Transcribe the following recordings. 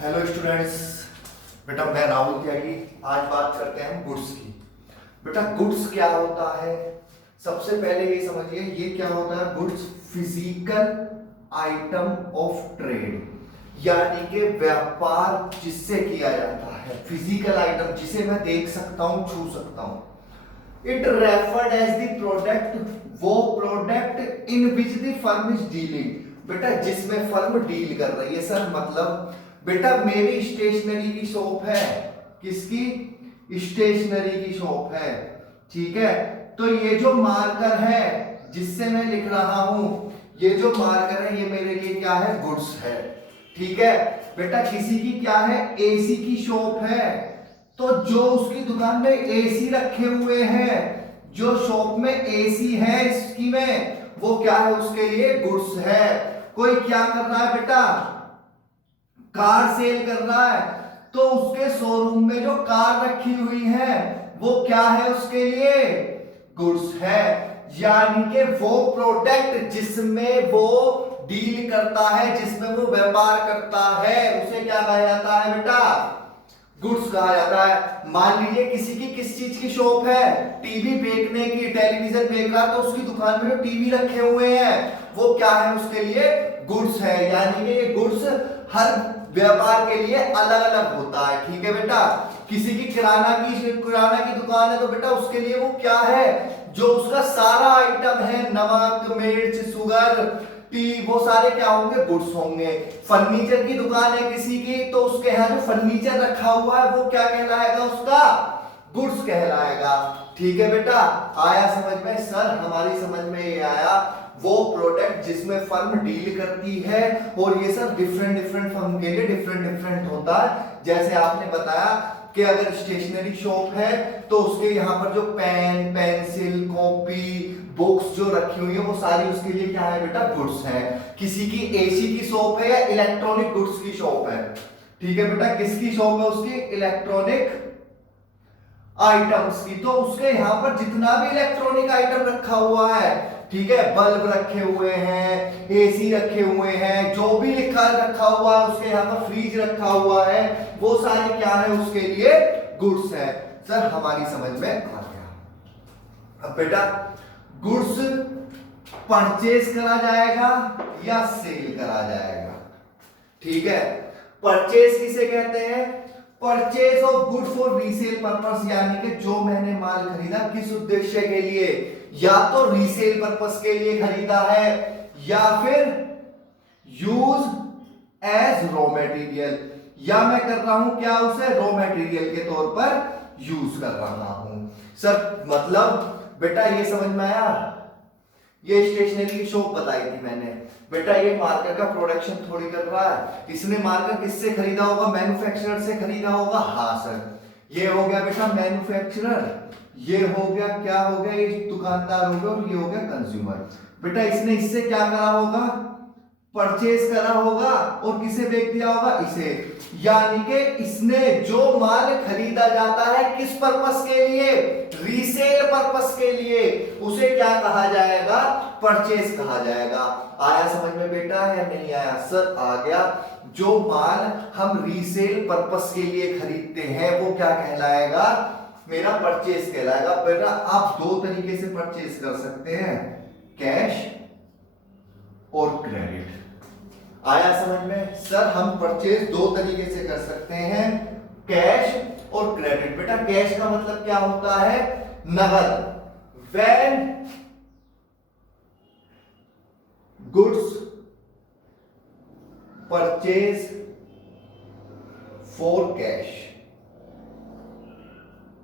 Hello students. बेटा मैं राहुल त्यागी। आज बात करते हैं गुड्स की। बेटा गुड्स क्या होता है, सबसे पहले ये समझिए ये क्या होता है। Goods physical item of trade, यानी कि व्यापार जिससे किया जाता है। फिजिकल आइटम जिसे मैं देख सकता हूं, छू सकता हूं। It referred as the product, वो product in which the firm is dealing. बेटा जिसमें फर्म डील कर रही है। सर मतलब बेटा मेरी स्टेशनरी की शॉप है। किसकी? स्टेशनरी की शॉप है। ठीक है, तो ये जो मार्कर है जिससे मैं लिख रहा हूं, ये जो मार्कर है ये मेरे लिए क्या है? गुड्स है। ठीक है बेटा, किसी की क्या है? एसी की शॉप है, तो जो उसकी दुकान में एसी रखे हुए हैं, जो शॉप में एसी है इसकी में, वो क्या है? उसके लिए गुड्स है। कोई क्या कर रहा है बेटा? कार सेल कर रहा है, तो उसके शोरूम में जो कार रखी हुई है वो क्या है? उसके लिए गुड्स है। यानी कि वो प्रोडक्ट जिसमें वो डील करता है, जिसमें वो व्यापार करता है, उसे क्या कहा जाता है बेटा? गुड्स कहा जाता है। मान लीजिए किसी की किस चीज की शॉप है? टीवी बेचने की, टेलीविजन बेच रहा, तो उसकी दुकान में जो टीवी रखे हुए हैं वो क्या है? उसके लिए गुड्स है। यानी कि ये गुड्स हर व्यापार के लिए अलग अलग होता है। ठीक है बेटा, किसी की किराना की दुकान है, तो बेटा उसके लिए वो क्या है? जो उसका सारा आइटम है, नमक, मिर्च, शुगर, टी, वो सारे क्या होंगे? गुड्स होंगे। फर्नीचर की दुकान है किसी की, तो उसके यहाँ जो फर्नीचर रखा हुआ है वो क्या कहलाएगा? उसका गुड्स कहलाएगा। ठीक है बेटा, आया समझ में? सर हमारी समझ में ये आया, वो प्रोडक्ट जिसमें फर्म डील करती है, और ये सब डिफरेंट डिफरेंट फर्म के लिए डिफरेंट डिफरेंट होता है। जैसे आपने बताया कि अगर स्टेशनरी शॉप है तो उसके यहाँ पर जो पेन, पेंसिल, कॉपी, बुक्स जो रखी हुई है वो सारी उसके लिए क्या है बेटा? गुड्स है। किसी की एसी की शॉप है या इलेक्ट्रॉनिक गुड्स की शॉप है। ठीक है बेटा, किसकी शॉप है? उसकी इलेक्ट्रॉनिक आइटम्स की, तो उसके यहां पर जितना भी इलेक्ट्रॉनिक आइटम रखा हुआ है, ठीक है, बल्ब रखे हुए हैं, एसी रखे हुए हैं, जो भी लिखा रखा हुआ है, उसके यहां पर फ्रिज रखा हुआ है, वो सारे क्या है? उसके लिए गुड्स है। सर हमारी समझ में आ गया। अब बेटा गुड्स परचेज करा जाएगा या सेल करा जाएगा? ठीक है, परचेज किसे कहते हैं? Purchase of good for resale purpose, यानी कि जो मैंने माल खरीदा किस उद्देश्य के लिए? या तो रीसेल पर्पस के लिए खरीदा है, या फिर यूज एज रॉ मटेरियल, या मैं कर रहा हूं क्या? उसे रॉ मटेरियल के तौर पर यूज कर रहा हूं। सर मतलब बेटा ये समझ में आया? ये स्टेशनरी की शॉप बताई थी मैंने। बेटा ये मार्कर का प्रोडक्शन थोड़ी कर रहा है, इसने मार्कर किससे खरीदा होगा? मैन्युफैक्चरर से खरीदा होगा। हाँ सर, ये हो गया बेटा मैन्युफैक्चरर, ये हो गया क्या हो गया? ये दुकानदार हो गया, और ये हो गया कंज्यूमर। बेटा इसने इससे क्या करा होगा? परचेज करा होगा, और किसे बेच दिया होगा? इसे। यानी कि इसने जो माल खरीदा जाता है किस पर्पस के लिए? रीसेल पर्पस के लिए, उसे क्या कहा जाएगा? परचेज कहा जाएगा। आया समझ में बेटा या नहीं आया? सर आ गया। जो माल हम रीसेल पर्पस के लिए खरीदते हैं वो क्या कहलाएगा? मेरा परचेज कहलाएगा। बेटा आप दो तरीके से परचेज कर सकते हैं, कैश और क्रेडिट। आया समझ में? सर हम परचेज दो तरीके से कर सकते हैं, कैश और क्रेडिट। बेटा कैश का मतलब क्या होता है? नगद। When goods purchase for cash,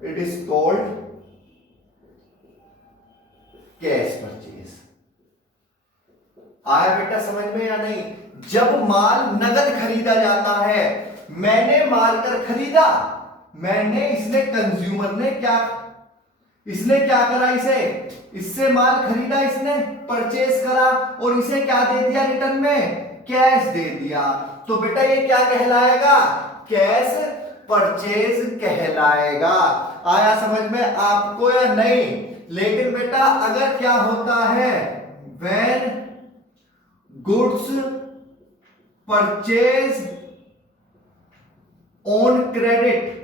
it is called cash purchase. आया बेटा समझ में या नहीं? जब माल नगद खरीदा जाता है, मैंने मार्कर खरीदा, मैंने, इसने कंज्यूमर ने क्या, इसने क्या करा? इससे माल खरीदा, इसने परचेज करा, और इसे क्या दे दिया रिटर्न में? कैश दे दिया। तो बेटा ये क्या कहलाएगा? कैश परचेज कहलाएगा। आया समझ में आपको या नहीं? लेकिन बेटा अगर क्या होता है? when goods purchased on credit,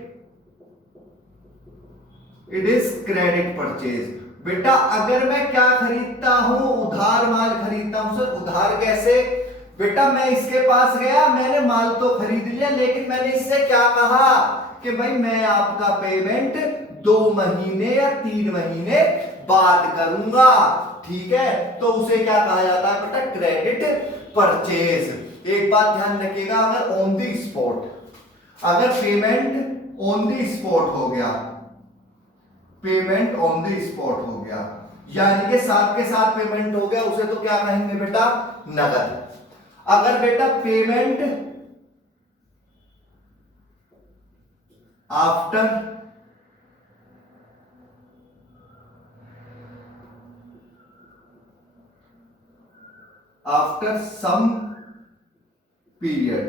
it is credit purchase. बेटा अगर मैं क्या खरीदता हूं, उधार माल खरीदता हूं। सर उधार कैसे? बेटा मैं इसके पास गया, मैंने माल तो खरीद लिया, लेकिन मैंने इससे क्या कहा कि भाई मैं आपका पेमेंट 2 महीने या 3 महीने बाद करूंगा, ठीक है, तो उसे क्या कहा जाता है बेटा? Credit purchase. एक बात ध्यान रखिएगा, अगर ऑन द स्पॉट, अगर पेमेंट ऑन द स्पॉट हो गया, पेमेंट ऑन द स्पॉट हो गया, यानी कि साथ के साथ पेमेंट हो गया, उसे तो क्या कहेंगे बेटा? नगद। अगर बेटा पेमेंट आफ्टर सम पीरियड,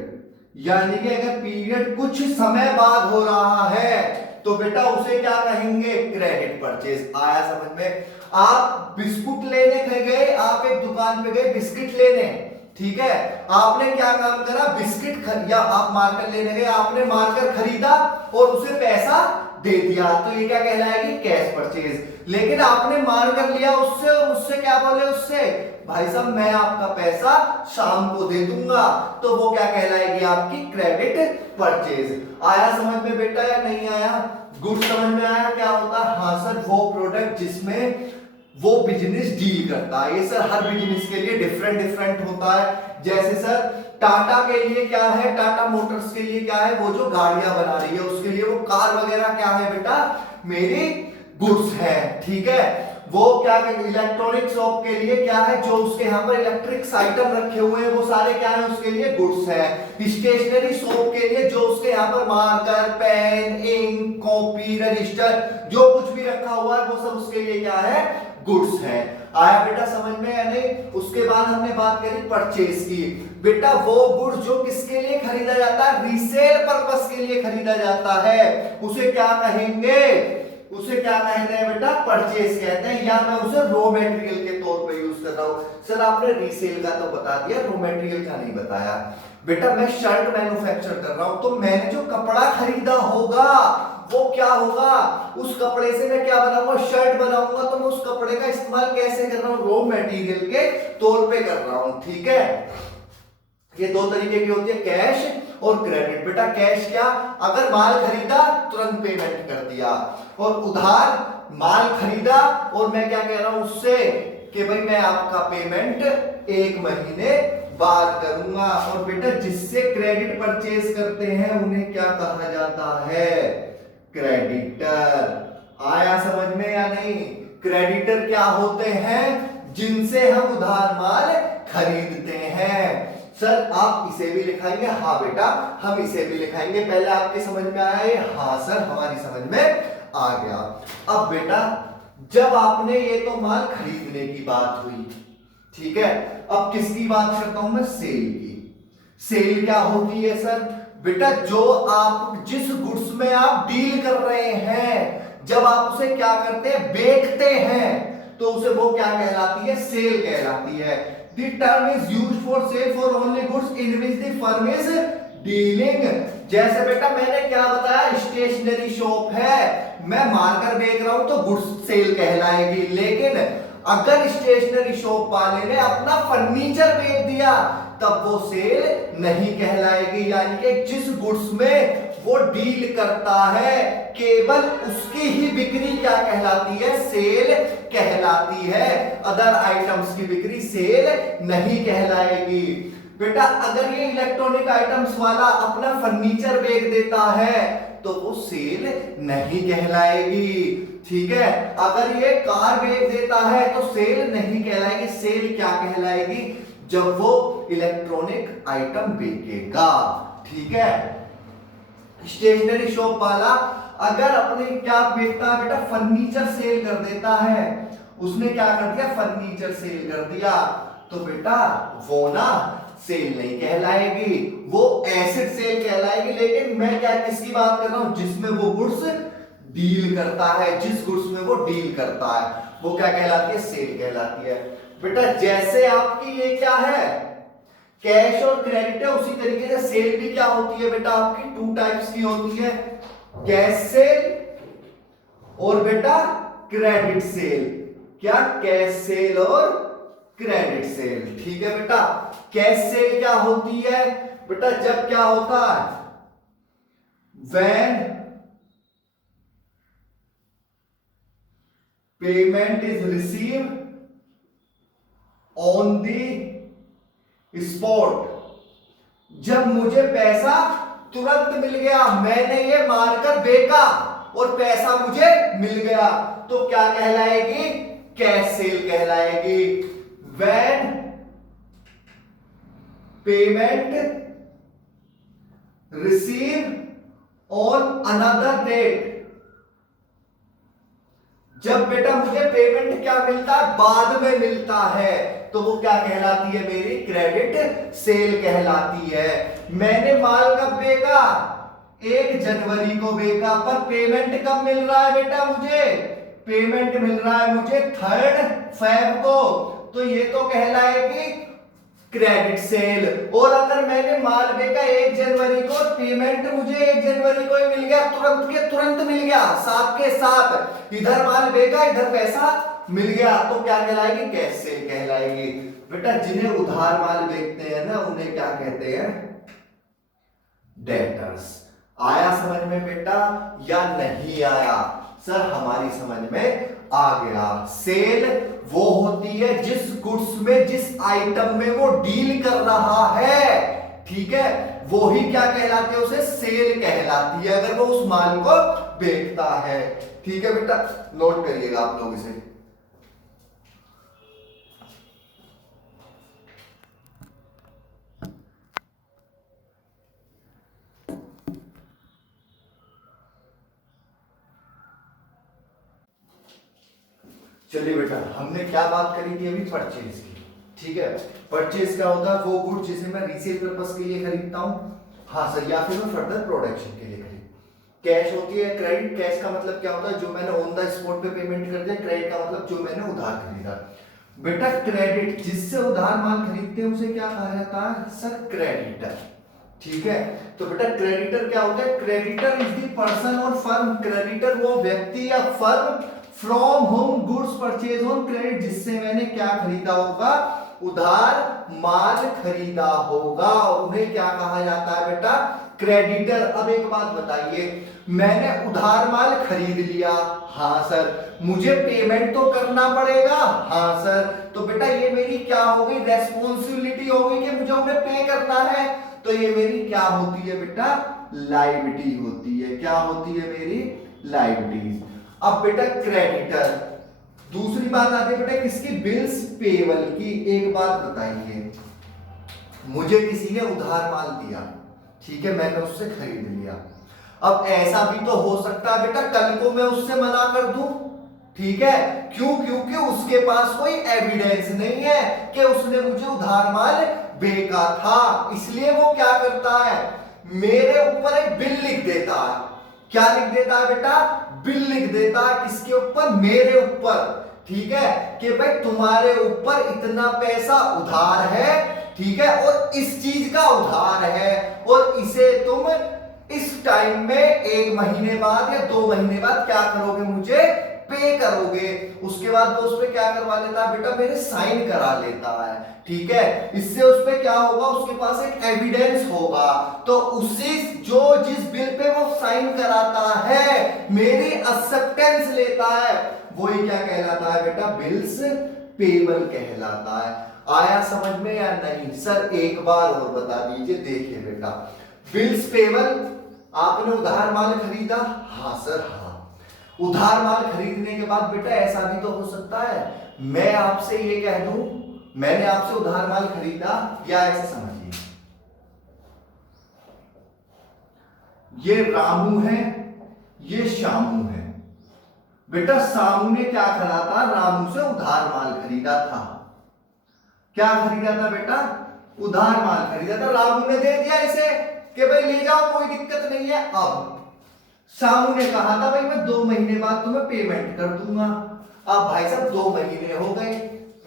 यानी कि अगर पीरियड कुछ समय बाद हो रहा है तो बेटा उसे क्या कहेंगे? Credit purchase. आया समझ में? आप बिस्कुट लेने गए, आप एक दुकान पे गए बिस्किट लेने, ठीक है, आपने क्या काम करा? बिस्किट या आप मार्कर लेने गए, आपने मार्कर खरीदा और उसे पैसा दे दिया, तो ये क्या कहलाएगी? Cash purchase. लेकिन आपने मार्कर लिया उससे और उससे क्या बोले? उससे भाई साहब मैं आपका पैसा शाम को दे दूंगा, तो वो क्या कहलाएगी? आपकी क्रेडिट परचेज। आया समझ में बेटा या नहीं आया? गुड समझ में आया क्या होता है? हाँ सर, वो प्रोडक्ट जिसमें वो बिजनेस डील करता है। ये सर हर बिजनेस के लिए डिफरेंट डिफरेंट होता है। जैसे सर टाटा के लिए क्या है? टाटा मोटर्स के लिए क्या है? वो जो गाड़ियां बना रही है उसके लिए वो कार वगैरह क्या है बेटा? मेरी गुड्स है, ठीक है। वो क्या है? इलेक्ट्रॉनिक शॉप के लिए क्या है? जो उसके यहाँ पर इलेक्ट्रिक्स आइटम रखे हुए हैं वो सारे क्या है? उसके लिए गुड्स है। स्टेशनरी शॉप के लिए जो उसके यहाँ पर marker, pen, ink, copy, register जो कुछ भी रखा हुआ है वो सब उसके लिए क्या है? गुड्स है। आया बेटा समझ में या नहीं? उसके बाद हमने बात करी परचेज की। बेटा वो गुड्स जो किसके लिए खरीदा जाता है? रीसेल पर्पस के लिए खरीदा जाता है, उसे क्या कहेंगे? उसे क्या कहते हैं बेटा? परचेज कहते हैं, या मैं उसे रॉ मटेरियल के तौर पे यूज कर रहा हूं। सर आपने रीसेल का तो बता दिया, रॉ मटेरियल का नहीं बताया। बेटा मैं शर्ट मैन्युफैक्चर कर रहा हूं, तो मैंने जो कपड़ा खरीदा होगा वो क्या होगा? उस कपड़े से मैं क्या बनाऊंगा? शर्ट बनाऊंगा, तो मैं उस कपड़े का इस्तेमाल कैसे कर रहा हूं? रॉ मटेरियल के तौर पे कर रहा हूं, ठीक है। ये दो तरीके की होती है, कैश और क्रेडिट। बेटा कैश क्या? अगर माल खरीदा तुरंत पेमेंट कर दिया, और उधार माल खरीदा और मैं क्या कह रहा हूं उससे कि भाई मैं आपका पेमेंट 1 महीने बाद करूंगा। और बेटा जिससे क्रेडिट परचेज करते हैं उन्हें क्या कहा जाता है? क्रेडिटर। आया समझ में या नहीं? क्रेडिटर क्या होते हैं? जिनसे हम उधार माल खरीदते हैं। सर आप इसे भी लिखाएंगे? हाँ बेटा हम इसे भी लिखाएंगे। पहले आपके समझ में आया ये? हाँ सर हमारी समझ में आ गया। अब बेटा जब आपने ये तो माल खरीदने की बात हुई, ठीक है, अब किसकी बात करता हूं मैं? सेल की। सेल क्या होती है सर? बेटा जो आप जिस गुड्स में आप डील कर रहे हैं, जब आप उसे क्या करते हैं? बेचते हैं, तो उसे वो क्या कहलाती है? सेल कहलाती है। The term is used for sale for only goods in which the firm is dealing। जैसे बेटा मैंने क्या बताया? स्टेशनरी शॉप है, मैं मार्कर बेच रहा हूं तो गुड्स सेल कहलाएगी। लेकिन अगर स्टेशनरी शॉप वाले ने अपना फर्नीचर बेच दिया तब वो सेल नहीं कहलाएगी। यानी कि जिस गुड्स में वो डील करता है केवल उसकी ही बिक्री क्या कहलाती है? सेल कहलाती है। अदर आइटम्स की बिक्री सेल नहीं कहलाएगी। बेटा अगर ये इलेक्ट्रॉनिक आइटम्स वाला अपना फर्नीचर बेच देता है तो वो सेल नहीं कहलाएगी, ठीक है। अगर ये कार बेच देता है तो सेल नहीं कहलाएगी। सेल क्या कहलाएगी? जब वो इलेक्ट्रॉनिक आइटम बेचेगा, ठीक है। स्टेशनरी शॉप वाला अगर अपने क्या बेचता है बेटा? फर्नीचर सेल कर देता है। उसने क्या कर दिया? फर्नीचर सेल कर दिया, तो बेटा वो ना सेल नहीं कहलाएगी, वो एसेट सेल कहलाएगी। लेकिन मैं क्या किसकी बात कर रहा हूं? जिसमें वो गुड्स डील करता है, जिस गुड्स में वो डील करता है वो क्या कहलाती है? सेल कहलाती है। बेटा जैसे आपकी ये क्या है? कैश और क्रेडिट है, उसी तरीके से सेल भी क्या होती है बेटा आपकी टू टाइप्स की होती है, कैश सेल और बेटा क्रेडिट सेल। क्या? कैश सेल और क्रेडिट सेल। ठीक है बेटा। कैश सेल क्या होती है बेटा? जब क्या होता है, when payment is receive on the spot, जब मुझे पैसा तुरंत मिल गया, मैंने ये मारकर बेचा और पैसा मुझे मिल गया, तो क्या कहलाएगी? कैश सेल कहलाएगी। When payment receive on another date, जब बेटा मुझे पेमेंट क्या मिलता है? बाद में मिलता है, तो वो क्या कहलाती है? मेरी क्रेडिट सेल कहलाती है। मैंने माल कब बेचा? 1 जनवरी को बेचा, पर पेमेंट कब मिल रहा है बेटा मुझे? पेमेंट मिल रहा है मुझे 3 फरवरी को, तो ये तो कहलाएगी क्रेडिट सेल। और अगर मैंने माल बेचा 1 जनवरी को, पेमेंट मुझे 1 जनवरी को ही मिल गया, तुरंत के तुरंत मिल गया, साथ के साथ इधर माल बेचा इधर पैसा मिल गया, तो क्या कहलाएगी? कैश सेल कहलाएगी। बेटा जिन्हें उधार माल बेचते हैं ना, उन्हें क्या कहते हैं? डेटर्स। आया समझ में बेटा या नहीं आया? सर हमारी समझ में आ गया। सेल वो होती है जिस गुड्स में, जिस आइटम में वो डील कर रहा है, ठीक है, वो ही क्या कहलाती है? उसे सेल कहलाती है, अगर वो उस माल को बेचता है। ठीक है बेटा, नोट करिएगा आप लोग इसे। चलिए बेटा, हमने क्या बात करी थी अभी? परचेज की। ठीक है, परचेज क्या होता है? वो गुड जिसे मैं रीसेल पर्पस के लिए खरीदता हूं, हाँ सर, या फिर मैं फर्दर प्रोडक्शन के लिए खरीद। कैश होती है क्रेडिट। कैश का मतलब क्या होता है? जो मैंने ऑन द स्पॉट पे पेमेंट कर दिया। क्रेडिट का मतलब जो मैंने उधार खरीदा। बेटा क्रेडिट, जिससे उधार माल खरीदते हैं उसे क्या कहा जाता है? Sir creditor. ठीक है, तो बेटा क्रेडिटर क्या होता है? क्रेडिटर इज द पर्सन और फर्म, क्रेडिटर वो व्यक्ति या firm from home goods purchase on credit, जिससे मैंने क्या खरीदा होगा? उधार माल खरीदा होगा, उन्हें क्या कहा जाता है बेटा? क्रेडिटर। अब एक बात बताइए, मैंने उधार माल खरीद लिया, हाँ सर, मुझे पेमेंट तो करना पड़ेगा, हाँ सर, तो बेटा ये मेरी क्या हो गई? रेस्पॉन्सिबिलिटी हो गई कि मुझे उन्हें पे करना है, तो ये मेरी क्या होती है बेटा? लायबिलिटी होती है। क्या होती है? मेरी लायबिलिटीज। अब बेटा क्रेडिटर, दूसरी बात आती है बेटा किसकी? बिल्स पेबल की। एक बात बताइए, मुझे किसी ने उधार माल दिया, ठीक है, मैंने उससे खरीद लिया। अब ऐसा भी तो हो सकता है बेटा कल को मैं उससे मना कर दूं, ठीक है, क्यों? क्योंकि उसके पास कोई एविडेंस नहीं है कि उसने मुझे उधार माल बेचा था, इसलिए वो क्या करता है? मेरे ऊपर एक बिल लिख देता है। क्या लिख देता है बेटा? बिल लिख देता है। किसके ऊपर? मेरे ऊपर, ठीक है, कि भाई तुम्हारे ऊपर इतना पैसा उधार है, ठीक है, और इस चीज का उधार है, और इसे तुम इस टाइम में 1 महीने बाद या 2 महीने बाद क्या करोगे? मुझे पे करोगे। उसके बाद वो उस पे क्या करवा लेता है बेटा? मेरे साइन करा लेता है, ठीक है, इससे उस पे क्या होगा? उसके पास एक एविडेंस होगा, तो उसी जो जिस बिल पे वो साइन कराता है, मेरी एक्सेप्टेंस लेता है, वही क्या कहलाता है बेटा? बिल्स पेबल कहलाता है। आया समझ में या नहीं? सर एक बार और बता दीजिए। देखिए बेटा, बिल्स पेबल, आपने उधार माल खरीदा, हाँ सर, हाँ, उधार माल खरीदने के बाद बेटा ऐसा भी तो हो सकता है मैं आपसे ये कह दूं मैंने आपसे उधार माल खरीदा, या ऐसे समझिए ये रामू है, ये श्यामू है। बेटा सामू ने क्या करा था? रामू से उधार माल खरीदा था। क्या खरीदा था बेटा? उधार माल खरीदा था। रामू ने दे दिया इसे कि भाई ले जाओ, कोई दिक्कत नहीं है। अब शामू ने कहा था भाई मैं 2 महीने बाद तुम्हें पेमेंट कर दूंगा। अब भाई साहब 2 महीने हो गए,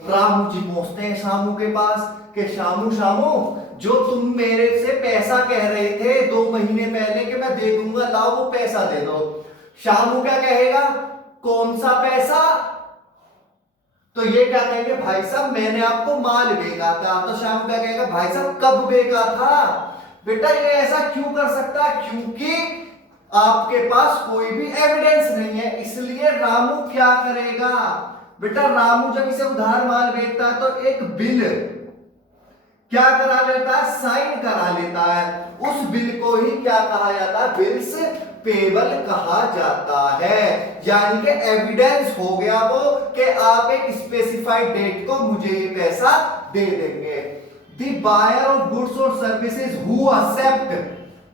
रामू जी पहुंचते हैं शामू के पास कि शामू शामू जो तुम मेरे से पैसा कह रहे थे 2 महीने पहले कि मैं दे दूंगा, लाओ वो पैसा दे दो। शामू क्या कहेगा, कौन सा पैसा? तो ये क्या कहेंगे, भाई साहब मैंने आपको माल बेचा था। तो शामू क्या कहेगा, भाई साहब कब बेचा था? बेटा ये ऐसा क्यों कर सकता है, क्योंकि आपके पास कोई भी एविडेंस नहीं है, इसलिए रामू क्या करेगा बेटा, रामू जब इसे उधार माल बेचता है तो एक बिल क्या करा लेता है, साइन करा लेता है। उस बिल को ही क्या कहा जाता है, बिल्स पेबल कहा जाता है। यानी कि एविडेंस हो गया वो कि आप एक स्पेसिफाइड डेट को मुझे ये पैसा दे देंगे। द बायर ऑफ गुड्स और सर्विसेज हु एक्सेप्ट,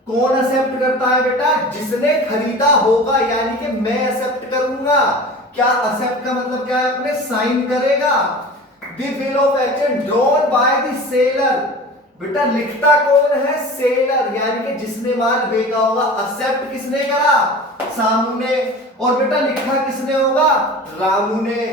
कौन एक्सेप्ट करता है बेटा, जिसने खरीदा होगा, यानी कि मैं एक्सेप्ट करूंगा। क्या एक्सेप्ट का मतलब क्या है, अपने साइन करेगा। The bill of exchange drawn by the seller, बेटा लिखता कौन है, सेलर, यानी कि जिसने माल बेचा होगा। एक्सेप्ट किसने करा, सामू ने। और बेटा लिखा किसने होगा, रामू ने।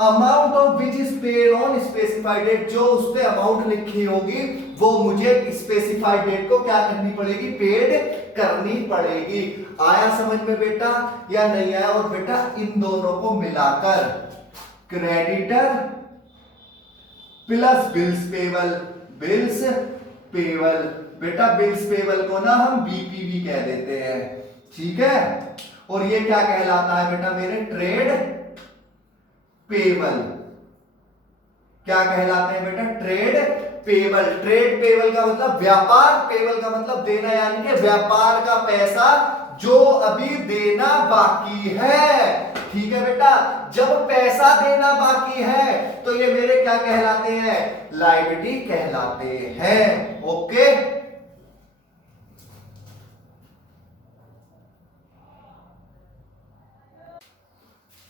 Amount of which is paid on specified date, जो उस पे अमाउंट लिखी होगी वो मुझे स्पेसिफाइड डेट को क्या करनी पड़ेगी, पेड करनी पड़ेगी। आया समझ में बेटा या नहीं आया? और बेटा इन दोनों को मिलाकर creditor plus bills payable, bills payable, बेटा बिल्स पेबल को ना हम बीपीबी कह देते हैं, ठीक है। और ये क्या कहलाता है बेटा मेरे, ट्रेड पेबल। क्या कहलाते हैं बेटा, ट्रेड पेबल। ट्रेड पेबल का मतलब व्यापार, पेबल का मतलब देना, यानी कि व्यापार का पैसा जो अभी देना बाकी है, ठीक है बेटा। जब पैसा देना बाकी है तो ये मेरे क्या कहलाते हैं, लायबिलिटी कहलाते हैं। ओके,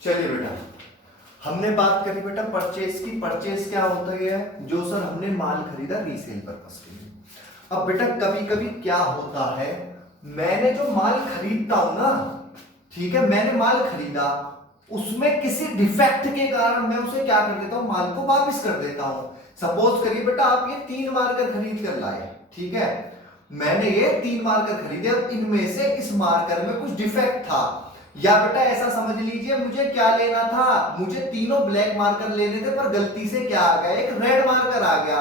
चलिए बेटा हमने बात करी बेटा परचेज की। परचेज क्या होता है, जो सर हमने माल खरीदा रीसेल पर्पस के लिए। अब बेटा कभी कभी क्या होता है, मैंने जो माल खरीदता हूं ना, ठीक है, मैंने माल खरीदा, उसमें किसी डिफेक्ट के कारण मैं उसे क्या कर देता हूं, माल को वापस कर देता हूं। सपोज करिए बेटा आप ये 3 मार्कर खरीद कर लाए, ठीक है, मैंने ये 3 मार्कर खरीदे, अब इनमें से इस मार्कर में कुछ डिफेक्ट था, या बेटा ऐसा समझ लीजिए मुझे क्या लेना था, मुझे तीनों ब्लैक मार्कर लेने थे पर गलती से क्या आ गया, एक रेड मार्कर आ गया।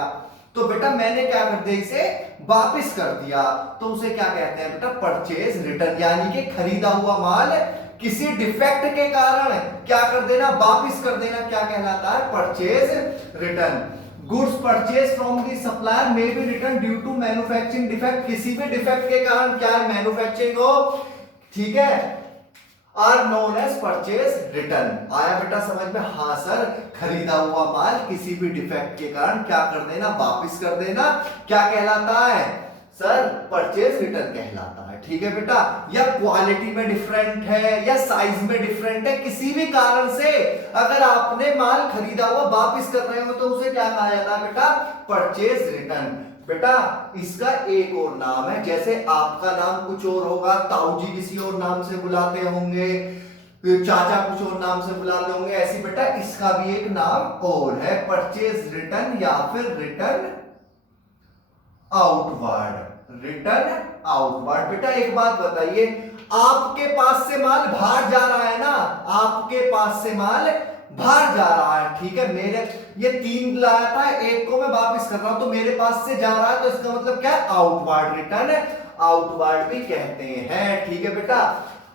तो बेटा मैंने क्या कर दिया, इसे वापस कर दिया। तो उसे क्या कहते हैं बेटा, परचेज रिटर्न, यानी कि खरीदा हुआ माल किसी डिफेक्ट के कारण क्या कर देना, वापस कर देना, क्या कहलाता है, purchase return. Goods purchase from the supplier may be return due to manufacturing defect, किसी भी डिफेक्ट के कारण क्या है, मैन्युफैक्चरिंग हो, ठीक है, are known as purchase return. आया बेटा समझ में? हाँ सर, खरीदा हुआ माल किसी भी डिफेक्ट के कारण क्या कर देना, वापस कर देना, क्या कहलाता है सर, परचेज रिटर्न कहलाता है, ठीक है बेटा। या क्वालिटी में डिफरेंट है या साइज में डिफरेंट है, किसी भी कारण से अगर आपने माल खरीदा हुआ वापस कर रहे हो तो उसे क्या कहा जाता है बेटा, परचेज रिटर्न। बेटा इसका एक और नाम है, जैसे आपका नाम कुछ और होगा, ताऊ जी किसी और नाम से बुलाते होंगे, चाचा कुछ और नाम से बुलाते होंगे, ऐसी बेटा इसका भी एक नाम और है, परचेज रिटर्न या फिर रिटर्न आउटवर्ड, रिटर्न आउटवर्ड। बेटा एक बात बताइए, आपके पास से माल बाहर जा रहा है ना, आपके पास से माल बाहर जा रहा है, ठीक है, मेरे ये 3 लाया था, एक को मैं वापस कर रहा हूं तो मेरे पास से जा रहा है, तो इसका मतलब क्या है, आउटवर्ड, रिटर्न आउटवर्ड भी कहते हैं, ठीक है बेटा।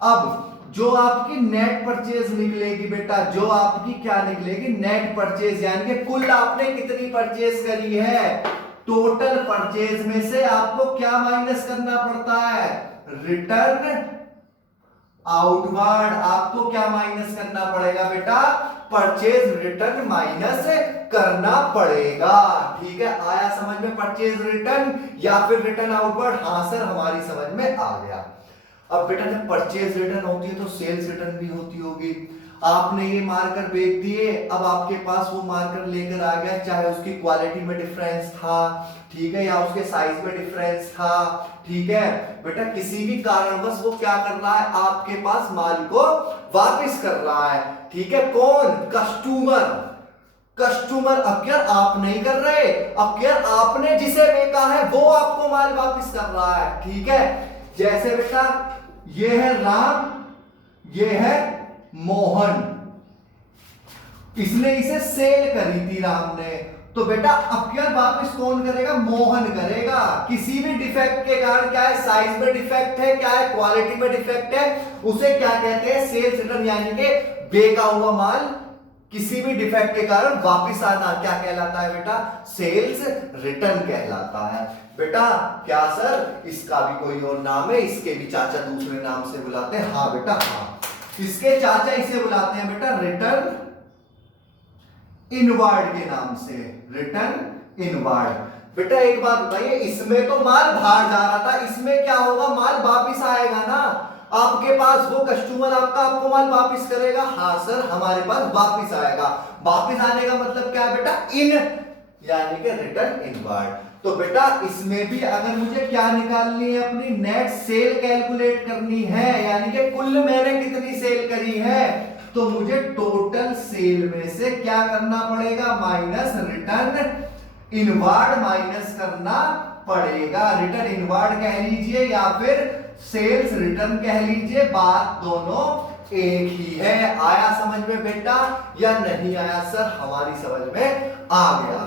अब जो आपकी नेट परचेज निकलेगी बेटा, जो आपकी क्या निकलेगी, नेट परचेज, यानी कि कुल आपने कितनी परचेज करी है, टोटल परचेज में से आपको क्या माइनस करना पड़ता है, रिटर्न आउटवर्ड। आपको क्या माइनस करना पड़ेगा बेटा, परचेज रिटर्न माइनस करना पड़ेगा, ठीक है। आया समझ में, परचेज रिटर्न या फिर रिटर्न आउटवर्ड? हाँ सर हमारी समझ में आ गया। अब बेटा जब परचेज रिटर्न होती है तो सेल्स रिटर्न भी होती होगी। आपने ये मार्कर बेच दिए, अब आपके पास वो मार्कर लेकर आ गया, चाहे उसकी क्वालिटी में डिफरेंस था, ठीक है, या उसके साइज में डिफरेंस था, ठीक है बेटा, किसी भी कारणवश वो क्या कर रहा है, आपके पास माल को वापस कर रहा है, ठीक है, कौन, कस्टमर, कस्टमर अपियर आप नहीं कर रहे, अपियर आपने जिसे बेचा है वो आपको माल वापस कर रहा है, ठीक है। जैसे बेटा ये है राम, ये है मोहन, इसने इसे सेल करी थी राम ने, तो बेटा अपियर वापस कौन करेगा, मोहन करेगा। किसी भी डिफेक्ट के कारण, क्या है साइज में डिफेक्ट है, क्या है क्वालिटी में डिफेक्ट है, उसे क्या कहते हैं, सेल्स रिटर्न, यानी कि बेचा हुआ माल किसी भी डिफेक्ट के कारण वापस आना क्या कहलाता है बेटा, सेल्स रिटर्न कहलाता है। बेटा क्या सर इसका भी कोई और नाम है, इसके भी चाचा दूसरे नाम से बुलाते हैं, हाँ बेटा हाँ, इसके चाचा इसे बुलाते हैं बेटा रिटर्न इनवर्ड के नाम से, रिटर्न इनवर्ड। बेटा एक बात बताइए, इसमें तो माल बाहर जा रहा था, इसमें क्या होगा, माल वापस आएगा ना आपके पास, वो कस्टमर आपको माल वापस करेगा, हाँ सर हमारे पास वापस आएगा। वापस आने का मतलब क्या है बेटा, इन यानी कि रिटर्न इनवर्ड। तो बेटा इसमें भी अगर मुझे क्या निकालनी है, अपनी नेट सेल कैलकुलेट करनी है, यानी कि कुल मैंने कितनी सेल करी है, तो मुझे टोटल सेल में से क्या करना पड़ेगा, माइनस रिटर्न इनवर्ड माइनस करना पड़ेगा। रिटर्न इनवर्ड कह लीजिए या फिर सेल्स रिटर्न कह लीजिए, बात दोनों एक ही है। आया समझ में बेटा या नहीं आया सर, हमारी समझ में आ गया।